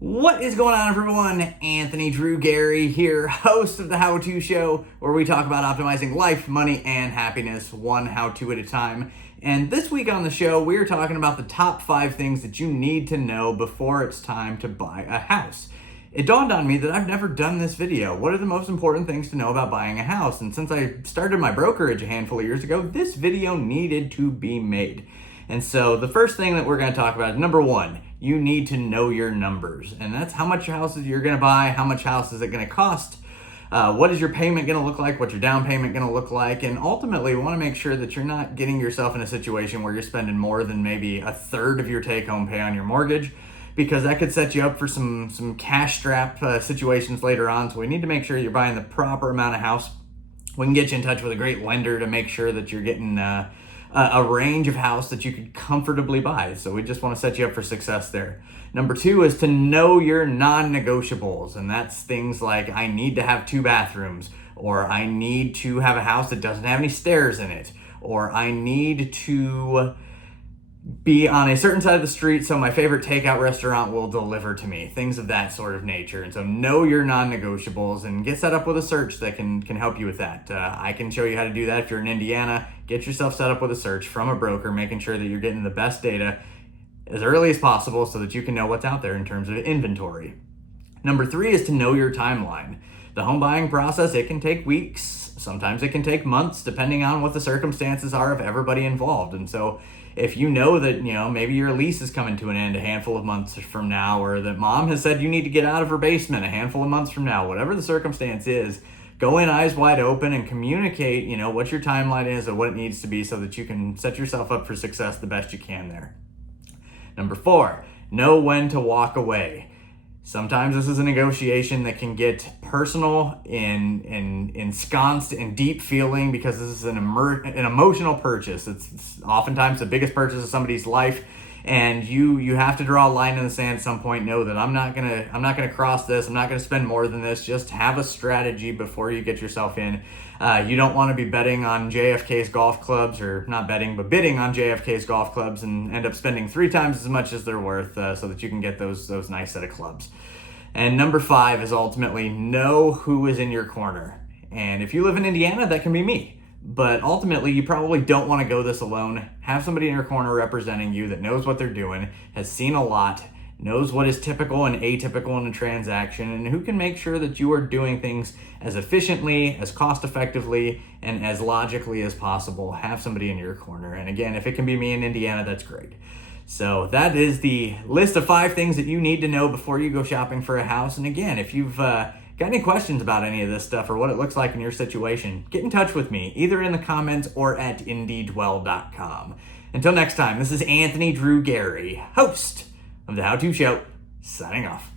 What is going on, everyone? Anthony Drew Gary here, host of the How To Show, where we talk about optimizing life, money, and happiness one how-to at a time. And this week on the show, we're talking about the top 5 things that you need to know before it's time to buy a house. It dawned on me that I've never done this video. What are the most important things to know about buying a house? And since I started my brokerage a handful of years ago, this video needed to be made. And so the first thing that we're going to talk about is number 1, you need to know your numbers. And that's how much houses you're going to buy, how much house is it going to cost, what is your payment going to look like, what's your down payment going to look like, and ultimately we want to make sure that you're not getting yourself in a situation where you're spending more than maybe a third of your take-home pay on your mortgage, because that could set you up for some cash strap situations later on. So we need to make sure you're buying the proper amount of house. We can get you in touch with a great lender to make sure that you're getting a range of house that you could comfortably buy. So we just want to set you up for success there. Number 2 is to know your non-negotiables. And that's things like, I need to have 2 bathrooms, or I need to have a house that doesn't have any stairs in it, or I need to be on a certain side of the street so my favorite takeout restaurant will deliver to me, things of that sort of nature. And so know your non-negotiables and get set up with a search that can help you with that. I can show you how to do that if you're in Indiana. Get yourself set up with a search from a broker, making sure that you're getting the best data as early as possible so that you can know what's out there in terms of inventory. Number 3 is to know your timeline. The home buying process, it can take weeks. Sometimes it can take months, depending on what the circumstances are of everybody involved. And so if you know that, maybe your lease is coming to an end a handful of months from now, or that mom has said you need to get out of her basement a handful of months from now, whatever the circumstance is, go in eyes wide open and communicate, what your timeline is and what it needs to be so that you can set yourself up for success the best you can there. Number 4, know when to walk away. Sometimes this is a negotiation that can get personal and ensconced in deep feeling, because this is an emotional purchase. It's oftentimes the biggest purchase of somebody's life, and you have to draw a line in the sand at some point. Know that I'm not gonna cross this. I'm not gonna spend more than this. Just have a strategy before you get yourself in. You don't want to be betting on JFK's golf clubs, or not betting, but bidding on JFK's golf clubs and end up spending 3 times as much as they're worth, so that you can get those nice set of clubs. And number 5 is ultimately know who is in your corner. And if you live in Indiana, that can be me. But ultimately, you probably don't want to go this alone. Have somebody in your corner representing you that knows what they're doing, has seen a lot, knows what is typical and atypical in a transaction, and who can make sure that you are doing things as efficiently, as cost effectively, and as logically as possible. Have somebody in your corner. And again, if it can be me in Indiana, that's great. So that is the list of 5 things that you need to know before you go shopping for a house. And again, if you've got any questions about any of this stuff or what it looks like in your situation, get in touch with me, either in the comments or at IndyDwell.com. Until next time, this is Anthony Drew Gary, host of the How To Show, signing off.